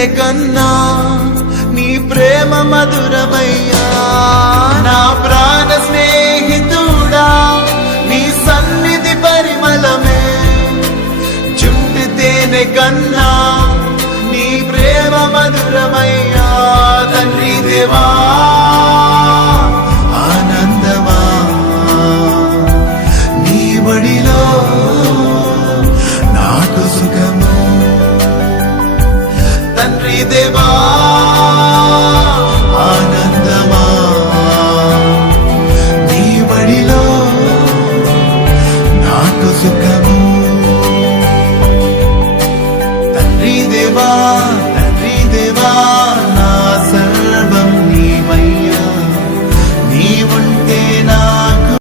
తేనె కన్నా నీ ప్రేమ మధురమయ్యా. నా ప్రాణ స్నేహితుడా నీ సన్నిధి పరిమళమే, జుంటి తేనె కన్నా నీ ప్రేమ మధురమయ్యా. తండ్రి దేవా